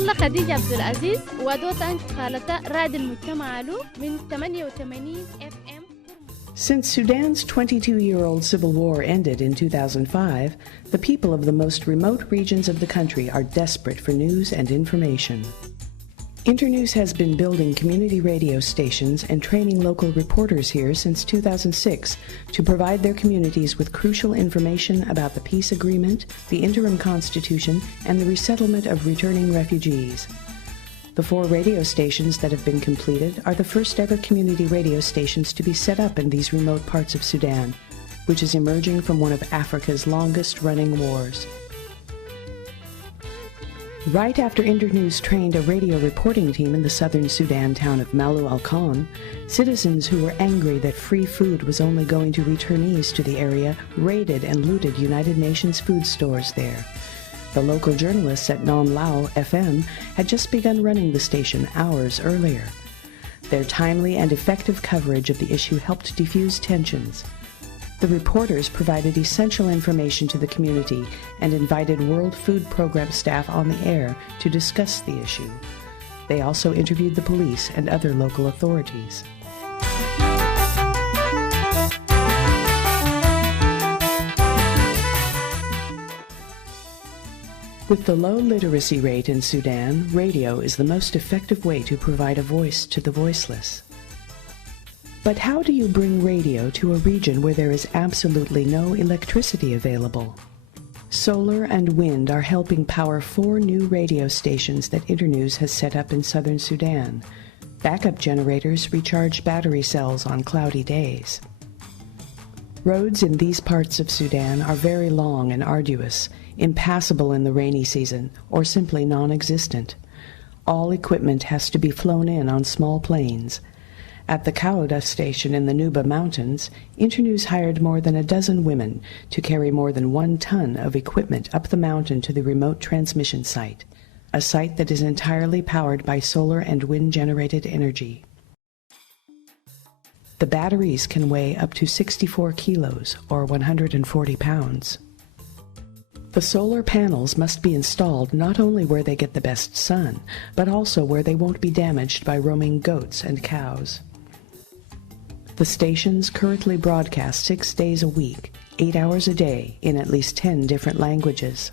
والله خديجة عبد العزيز ودوتا خالتا راد المجتمع له من 88 FM. Since Sudan's 22-year-old civil war ended in 2005, the people of the most remote regions of the country are desperate for news and information. Internews has been building community radio stations and training local reporters here since 2006 to provide their communities with crucial information about the peace agreement, the interim constitution, and the resettlement of returning refugees. The 4 radio stations that have been completed are the first ever community radio stations to be set up in these remote parts of Sudan, which is emerging from one of Africa's longest running wars. Right after Internews trained a radio reporting team in the southern Sudan town of Malu al-Khan, citizens who were angry that free food was only going to returnees to the area raided and looted United Nations food stores there. The local journalists at Non Lao FM had just begun running the station hours earlier. Their timely and effective coverage of the issue helped defuse tensions. The reporters provided essential information to the community and invited World Food Program staff on the air to discuss the issue. They also interviewed the police and other local authorities. With the low literacy rate in Sudan, radio is the most effective way to provide a voice to the voiceless. But how do you bring radio to a region where there is absolutely no electricity available? Solar and wind are helping power 4 new radio stations that Internews has set up in southern Sudan. Backup generators recharge battery cells on cloudy days. Roads in these parts of Sudan are very long and arduous, impassable in the rainy season, or simply non-existent. All equipment has to be flown in on small planes. At the Kauda station in the Nuba Mountains, Internews hired more than a dozen women to carry more than 1 ton of equipment up the mountain to the remote transmission site, a site that is entirely powered by solar and wind-generated energy. The batteries can weigh up to 64 kilos, or 140 pounds. The solar panels must be installed not only where they get the best sun, but also where they won't be damaged by roaming goats and cows. The stations currently broadcast 6 days a week, 8 hours a day, in at least 10 different languages.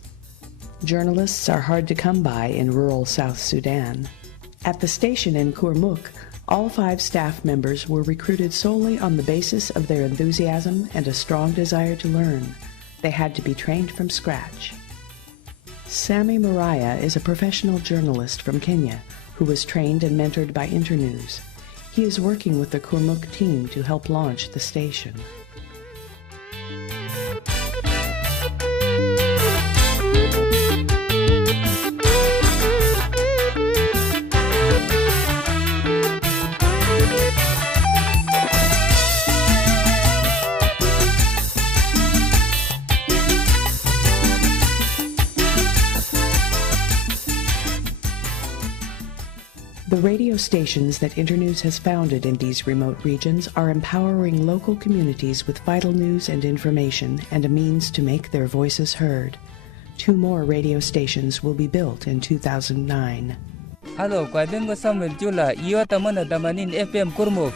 Journalists are hard to come by in rural South Sudan. At the station in Kurmuk, all 5 staff members were recruited solely on the basis of their enthusiasm and a strong desire to learn. They had to be trained from scratch. Sami Mariah is a professional journalist from Kenya who was trained and mentored by Internews. He is working with the Kurmuk team to help launch the station. The radio stations that Internews has founded in these remote regions are empowering local communities with vital news and information and a means to make their voices heard. 2 more radio stations will be built in 2009. Hello, Kwadeng Samuel Jula, Iota Mana Damanin FM Kurmuk.